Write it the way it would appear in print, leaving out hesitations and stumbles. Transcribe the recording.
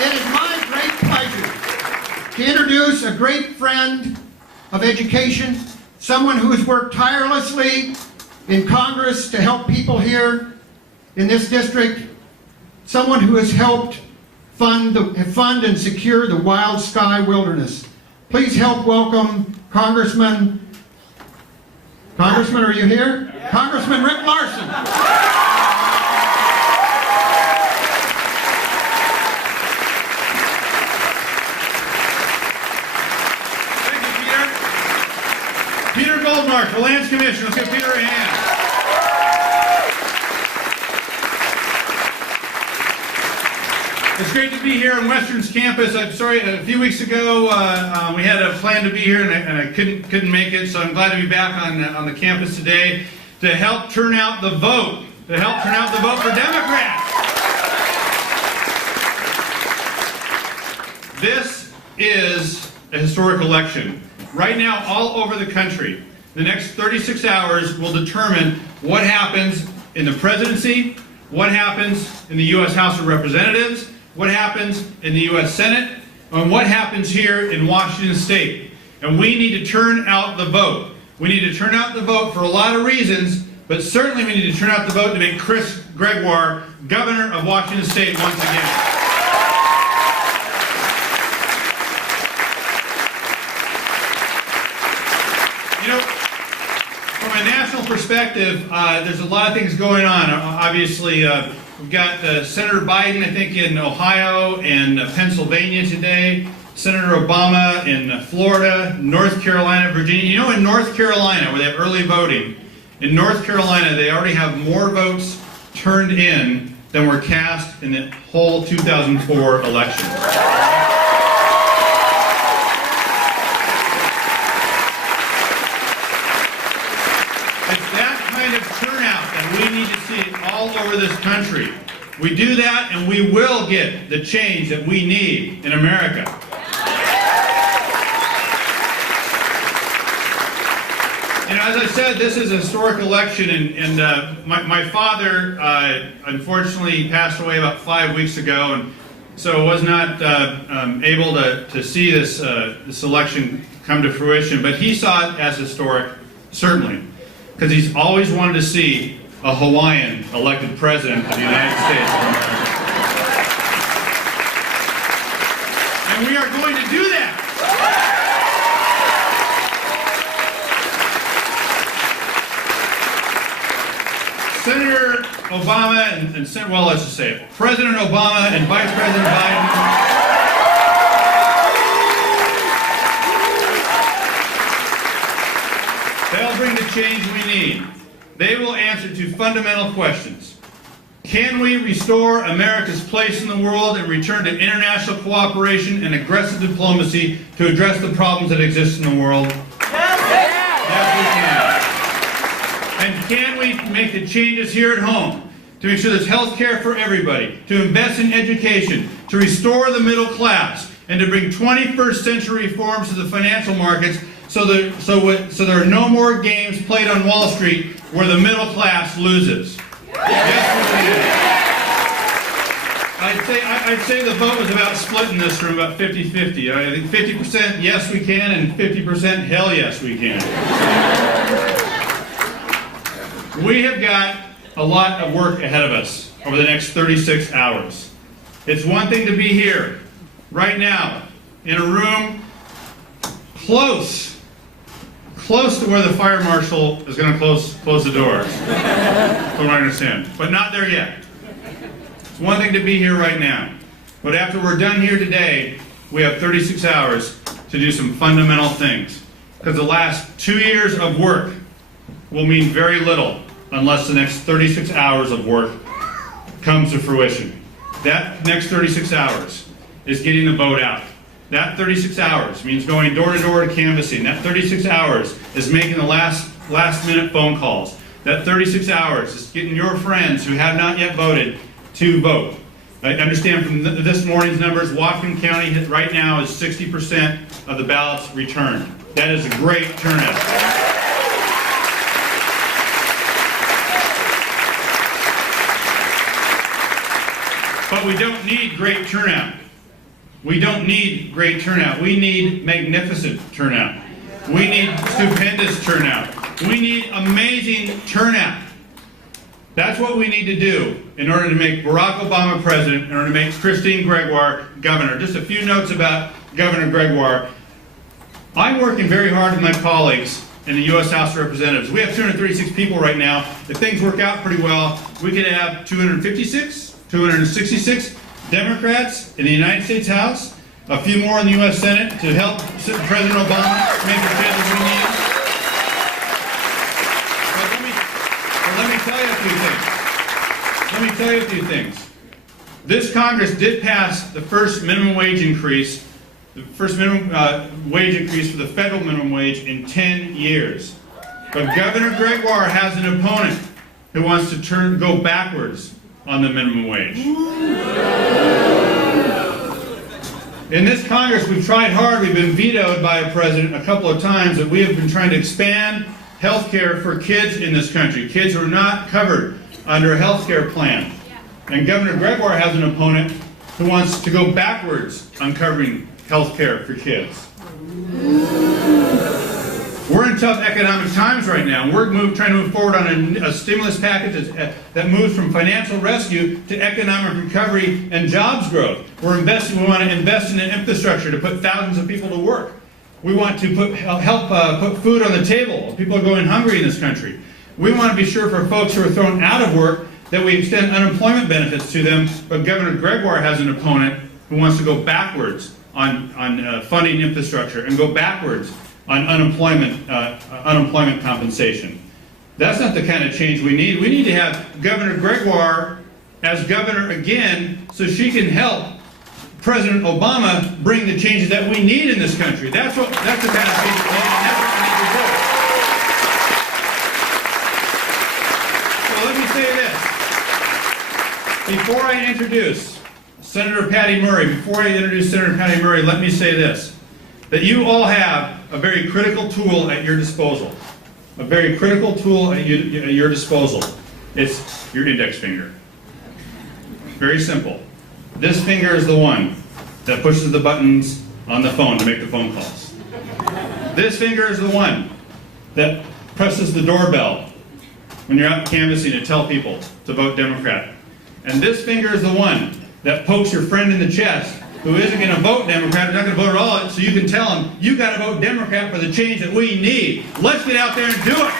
It is my great pleasure to introduce a great friend of education, someone who has worked tirelessly in Congress to help people here in this district, someone who has helped fund and secure the Wild Sky Wilderness. Please help welcome Congressman, are you here? Yeah. Congressman Rick Larsen. Peter Goldmark, the Lands Commission. Let's give Peter a hand. It's great to be here on Western's campus. I'm sorry, a few weeks ago we had a plan to be here and I couldn't make it, so I'm glad to be back on the campus today to help turn out the vote, for Democrats. This is a historic election. Right now, all over the country, the next 36 hours will determine what happens in the presidency, what happens in the U.S. House of Representatives, what happens in the U.S. Senate, and what happens here in Washington State. And we need to turn out the vote. We need to turn out the vote for a lot of reasons, but certainly we need to turn out the vote to make Gregoire governor of Washington State once again. You know, from a national perspective, there's a lot of things going on. Obviously, we've got Senator Biden, I think, in Ohio and Pennsylvania today, Senator Obama in Florida, North Carolina, Virginia. You know, in North Carolina, where they have early voting, in North Carolina, they already have more votes turned in than were cast in the whole 2004 election. Turnout that we need to see all over this country. We do that and we will get the change that we need in America. You know, as I said, this is a historic election, and my father unfortunately passed away about 5 weeks ago, and so was not able to see this election come to fruition, but he saw it as historic, certainly, because he's always wanted to see a Hawaiian elected president of the United States of America. And we are going to do that. Senator Obama and well, let's just say it, President Obama and Vice President Biden they'll bring the change we need. They will answer to fundamental questions. Can we restore America's place in the world and return to international cooperation and aggressive diplomacy to address the problems that exist in the world? Yes, we can. And can we make the changes here at home to make sure there's health care for everybody, to invest in education, to restore the middle class, and to bring 21st century reforms to the financial markets so there are no more games played on Wall Street where the middle class loses. Yes, I'd say the vote was about splitting this from about 50-50. I think 50% yes we can and 50% hell yes we can. We have got a lot of work ahead of us over the next 36 hours. It's one thing to be here right now in a room close to where the fire marshal is going to close the doors, from what I understand, but not there yet. It's one thing to be here right now, but after we're done here today, we have 36 hours to do some fundamental things, because the last 2 years of work will mean very little unless the next 36 hours of work comes to fruition. That next 36 hours is getting the vote out. That 36 hours means going door to door to canvassing. That 36 hours is making the last minute phone calls. That 36 hours is getting your friends who have not yet voted to vote. I understand from this morning's numbers, Whatcom County right now is 60% of the ballots returned. That is a great turnout. But we don't need great turnout. We don't need great turnout. We need magnificent turnout. We need stupendous turnout. We need amazing turnout. That's what we need to do in order to make Barack Obama president, in order to make Christine Gregoire governor. Just a few notes about Governor Gregoire. I'm working very hard with my colleagues in the U.S. House of Representatives. We have 236 people right now. If things work out pretty well, we could have 256, 266 Democrats in the United States House, a few more in the U.S. Senate to help President Obama make the changes we need. But let me tell you a few things. This Congress did pass the first minimum wage increase, the first minimum wage increase for the federal minimum wage in 10 years. But Governor Gregoire has an opponent who wants to go backwards on the minimum wage. In this Congress, we've tried hard. We've been vetoed by a president a couple of times that we have been trying to expand health care for kids in this country, kids who are not covered under a health care plan. And Governor Gregoire has an opponent who wants to go backwards on covering health care for kids. We're in tough economic times right now. We're trying to move forward on a stimulus package that moves from financial rescue to economic recovery and jobs growth. We want to invest in an infrastructure to put thousands of people to work. We want to help put food on the table. People are going hungry in this country. We want to be sure for folks who are thrown out of work that we extend unemployment benefits to them. But Governor Gregoire has an opponent who wants to go backwards on funding infrastructure and go backwards on unemployment compensation. That's not the kind of change we need. We need to have Governor Gregoire as governor again so she can help President Obama bring the changes that we need in this country. That's the kind of change we need, and that's what we need to do. So let me say this. Before I introduce Senator Patty Murray, let me say this. That you all have a very critical tool at your disposal. A very critical tool at your disposal. It's your index finger. Very simple. This finger is the one that pushes the buttons on the phone to make the phone calls. This finger is the one that presses the doorbell when you're out canvassing to tell people to vote Democrat. And this finger is the one that pokes your friend in the chest who isn't going to vote Democrat, who's not going to vote at all, so you can tell him, you got to vote Democrat for the change that we need. Let's get out there and do it.